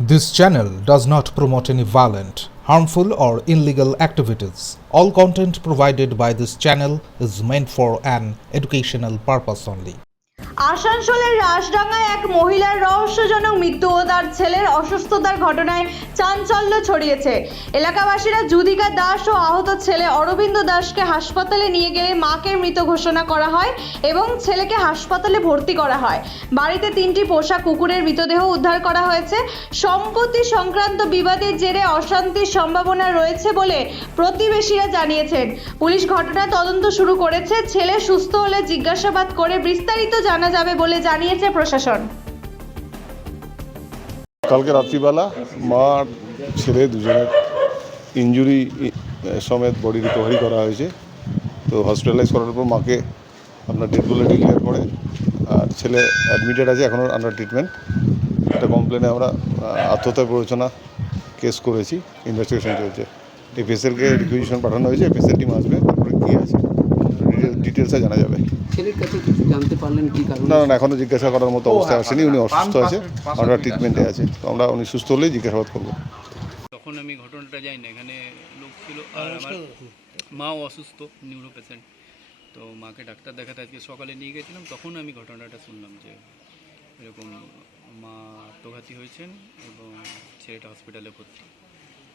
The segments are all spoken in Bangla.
This channel does not promote any violent, harmful, or illegal activities. All content provided by this channel is meant for an educational purpose only. আসানসোলের রাসডাঙ্গায় এক মহিলার রহস্যজনক মৃত্যু ও তার ছেলের অসুস্থতার ঘটনায় চাঞ্চল্য ছড়িয়েছে। এলাকাবাসীরা যুদিকা দাস ও আহত ছেলে অরবিন্দ দাসকে হাসপাতালে নিয়ে গেলে মাকে মৃত ঘোষণা করা হয় এবং ছেলেকে হাসপাতালে ভর্তি করা হয়। বাড়িতে 3টি পোষা কুকুরের মৃতদেহ উদ্ধার করা হয়েছে। সম্পত্তি সংক্রান্ত বিবাদের জেরে অশান্তির সম্ভাবনা রয়েছে বলে প্রতিবেশীরা জানিয়েছেন। পুলিশ ঘটনা তদন্ত শুরু করেছে। ছেলে সুস্থ হলে জিজ্ঞাসাবাদ করে বিস্তারিত জানা যাবে বলে জানিয়েছে প্রশাসন। কালকে রাত্রিবেলা মা আর ছেলে দুজনের ইনজুরি সমেত বডি রিকভারি করা হয়েছে। তো হসপিটালাইজ করার পর মাকে আপনার ডেড বলে ডিক্লেয়ার করে, আর ছেলে অ্যাডমিটেড আছে এখনও আন্ডার ট্রিটমেন্ট। একটা কমপ্লেনে আমরা আত্মহত্যা প্ররোচনা কেস করেছি, ইনভেস্টিগেশন চলছে। এফএসএলকে রিকুইজিশন পাঠানো হয়েছে, এফএসএল টিম আসবে, তারপরে কী আছে ডিটেলসে জানা যাবে। ছেলের কাছে কিছু জানতে পারলেন কি কারণে? না, এখনও জিজ্ঞাসা করার মতো অবস্থায় আসেনি। উনি অসুস্থ আছে, আন্ডার ট্রিটমেন্টে আছে। তো আমরা উনি সুস্থ হলেই জিজ্ঞাসাবাদ করবো। তখন আমি ঘটনাটা যাই না, এখানে লোক ছিল আর আমার মাও অসুস্থ, নিউরো পেশেন্ট। তো মাকে ডাক্তার দেখাতে আজকে সকালে নিয়ে গেছিলাম। তখন আমি ঘটনাটা শুনলাম যে এরকম মা আত্মঘাতী হয়েছেন এবং ছেলেটা হসপিটালে ভর্তি।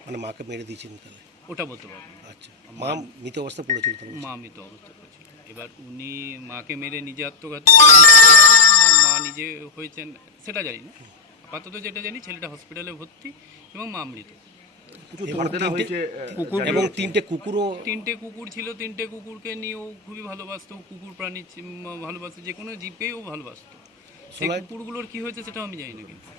মানে মাকে মেরে দিয়েছেন তাহলে? ওটা বলতে পারবো না। আচ্ছা, মা মৃত অবস্থা পড়েছিল তাহলে? মা মৃত অবস্থা করেছিল। এবার উনি মাকে মেরে নিজে আত্মঘাতী মা নিজে হয়েছেন সেটা জানি না। আপাতত যেটা জানি ছেলেটা হসপিটালে ভর্তি এবং মা মৃত। এবং 3টে কুকুরও? 3টে কুকুর ছিল। 3টে কুকুরকে নিয়েও খুবই ভালোবাসতো। কুকুর প্রাণী ভালোবাসতো, যে কোনো জীবকেও ভালোবাসতো। সেই কুকুরগুলোর কি হয়েছে সেটাও আমি জানি না। কিন্তু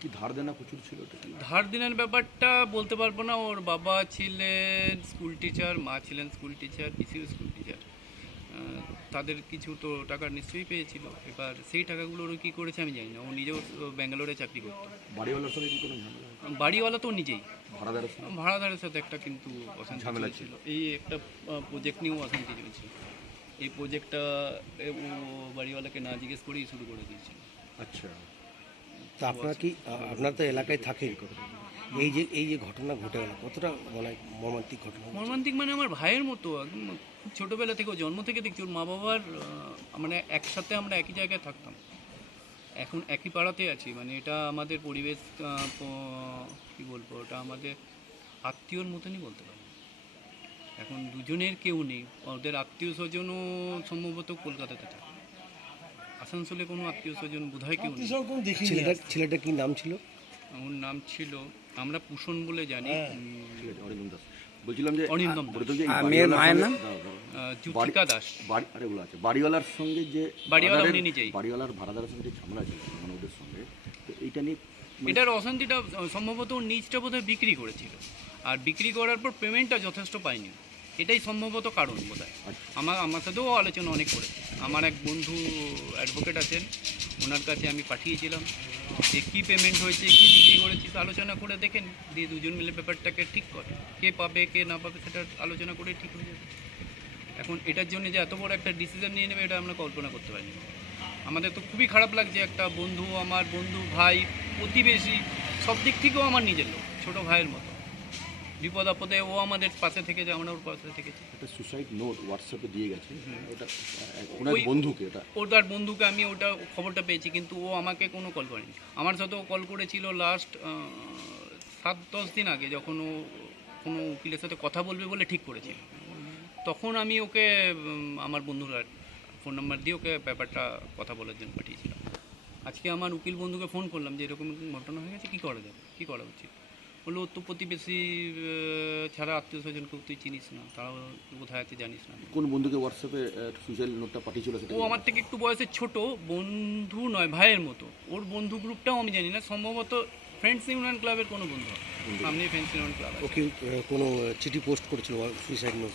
কি ধার দেনা প্রচুর ছিল? ধার দিনের ব্যাপারটা বলতে পারবো না। ওর বাবা ছিলেন স্কুল টিচার, মা ছিলেন school teacher, PCO school teacher. তাদের কিছু তো টাকা নিশ্চয়ই পেয়েছিল। এবার সেই টাকাগুলোর কী করেছে আমি জানি না। ও নিজেও ব্যাঙ্গালোরে চাকরি করতো। বাড়িওয়ালার সঙ্গে কি কোনো ঝামেলা? বাড়িওয়ালা তো নিজেই ভাড়াদারের ভাড়াদারের সাথে একটা কিন্তু ঝামেলা ছিল। এই একটা প্রজেক্ট নিয়েও অশান্তি চলছিল। এই প্রজেক্টটা ও বাড়িওয়ালাকে না জিজ্ঞেস করেই শুরু করে দিয়েছিল। আচ্ছা, তা আপনারা কি, আপনারা তো এলাকায় থাকেন, এই যে ঘটনা ঘটে গেল কতটা মানে মর্মান্তিক ঘটনা? মর্মান্তিক মানে আমার ভাইয়ের মতো। একদম খুব ছোটোবেলা থেকে, জন্ম থেকে দেখছি ওর মা বাবার মানে একসাথে আমরা একই জায়গায় থাকতাম, এখন একই পাড়াতে আছি। মানে এটা আমাদের পরিবেশ কী বলবো, ওটা আমাদের আত্মীয়র মতনই বলতে পারি। এখন দুজনের কেউ নেই। ওদের আত্মীয় স্বজনও সম্ভবত কলকাতাতে থাকে। আসানসোলে কোনো আত্মীয় স্বজন বোধহয় কেউ নেই। ছেলেটা কি নাম ছিল? ওর নাম ছিল, আমরা পুষণ বলে জানি, বলছিলাম যে অরিন্দম। মেয়ের মায়ের নাম যুতিকা দাস। বাড়িওয়ালার সঙ্গে যে বাড়িওয়ালা উনি নিজেই, বাড়িওয়ালার ভাড়াদারের সঙ্গে যে ঝামেলা ছিল মানে ওদের সঙ্গে, তো এইটা নিয়ে এটার অশান্তিটা সম্ভবত ওর নিজটা বোধহয় বিক্রি করেছিল, আর বিক্রি করার পর পেমেন্টটা যথেষ্ট পায়নি। এটাই সম্ভবত কারণ বোধহয়। আমার সাথেও আলোচনা অনেক করেছে। আমার এক বন্ধু অ্যাডভোকেট আছেন, ওনার কাছে আমি পাঠিয়েছিলাম যে কী পেমেন্ট হয়েছে, কী বিক্রি করেছি। তো আলোচনা করে দেখেন, দিয়ে দুজন মিলে ব্যাপারটাকে ঠিক করে, কে পাবে কে না পাবে সেটা আলোচনা করে ঠিক হয়ে যাবে। এখন এটার জন্য যে এত বড় একটা ডিসিশন নিয়ে নেবে, এটা আমরা কল্পনা করতে পারিনি। আমাদের তো খুবই খারাপ লাগছে। একটা বন্ধু, আমার বন্ধু, ভাই, প্রতিবেশী, সব দিক থেকেও আমার নিজের লোক, ছোটো ভাইয়ের মতো। বিপদ আপদে ও আমাদের পাশে থেকে যায়, আমরা ওর পাশে থেকেছি। একটা সুসাইড নোট হোয়াটসঅ্যাপে দিয়ে গেছে, ওটা ওনার বন্ধুকে, ওটা ওটার বন্ধুকে আমি ওটা খবরটা পেয়েছি, কিন্তু ও আমাকে কোনো কল করেনি। আমার সাথেও কল করেছিল লাস্ট 7-10 দিন আগে, যখন ও কোনো উকিলের সাথে কথা বলবে বলে ঠিক করেছিল। তখন আমি ওকে আমার বন্ধুর ফোন নাম্বার দিয়ে ওকে ব্যাপারটা কথা বলার জন্য পাঠিয়েছিলাম। আজকে আমার উকিল বন্ধুকে ফোন করলাম যে এরকম ঘটনা হয়ে গেছে, কী করা যাবে, কী করা উচিত। বললো তো প্রতিবেশী ছাড়া আত্মীয় স্বজনকেও তুই চিনিস না, তারাও কোথায় আছে জানিস না। কোন বন্ধুকে হোয়াটসঅ্যাপে সুসাইড নোটটা পাঠিয়েছিল? ও আমার থেকে একটু বয়সে ছোট, বন্ধু নয়, ভাইয়ের মতো। ওর বন্ধু গ্রুপটাও আমি জানি না, সম্ভবত ফ্রেন্ডস ইউনিয়ন ক্লাবের কোনো বন্ধু, সামনে ফ্রেন্ডস ইউনিয়ন ক্লাব। ওকে কোনো চিঠি পোস্ট করেছিল সুইসাইড নোট?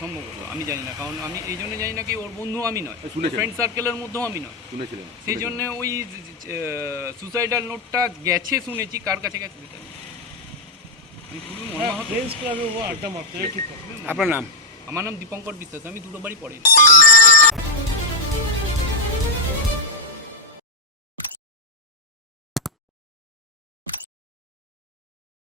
সম্ভবত আমি জানি না, কারণ আমি এই জন্য জানি না কি ওর বন্ধু আমি নয়, ফ্রেন্ড সার্কেলের মধ্যেও আমি নয়, শুনেছিলেন। সেই জন্য ওই সুসাইডাল নোটটা গেছে শুনেছি, কার কাছে গেছে সেটা আপনার নাম? আমার নাম দীপঙ্কর বিশ্বাস, আমি দুটো বাড়ি পড়ে।